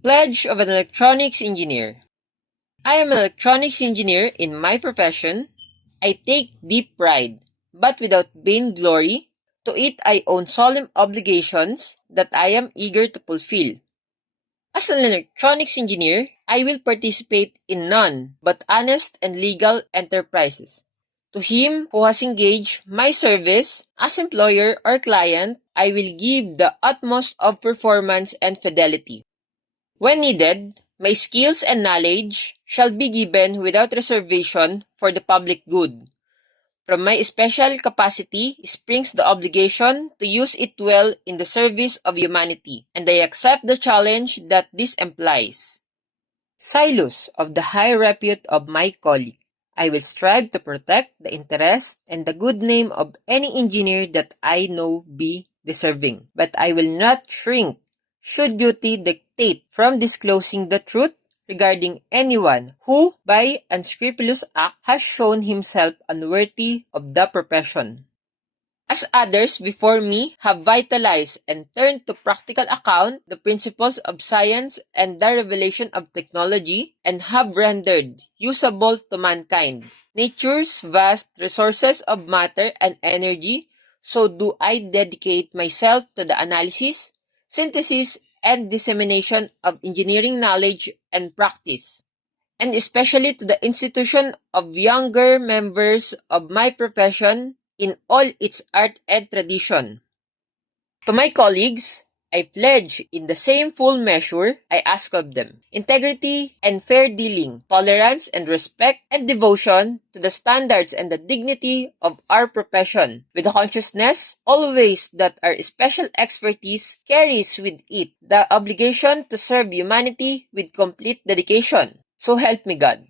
Pledge of an Electronics Engineer. I am an electronics engineer in my profession. I take deep pride, but without vainglory. To it I own solemn obligations that I am eager to fulfill. As an electronics engineer, I will participate in none but honest and legal enterprises. To him who has engaged my service as employer or client, I will give the utmost of performance and fidelity. When needed, my skills and knowledge shall be given without reservation for the public good. From my special capacity springs the obligation to use it well in the service of humanity, and I accept the challenge that this implies. Silus of the high repute of my colleague, I will strive to protect the interest and the good name of any engineer that I know be deserving, but I will not shrink should duty dictate from disclosing the truth regarding anyone who, by unscrupulous act, has shown himself unworthy of the profession. As others before me have vitalized and turned to practical account the principles of science and the revelation of technology, and have rendered usable to mankind nature's vast resources of matter and energy, so do I dedicate myself to the analysis, synthesis, and dissemination of engineering knowledge and practice, and especially to the institution of younger members of my profession in all its art and tradition. To my colleagues, I pledge in the same full measure I ask of them integrity and fair dealing, tolerance and respect, and devotion to the standards and the dignity of our profession, with the consciousness always that our special expertise carries with it the obligation to serve humanity with complete dedication. So help me God.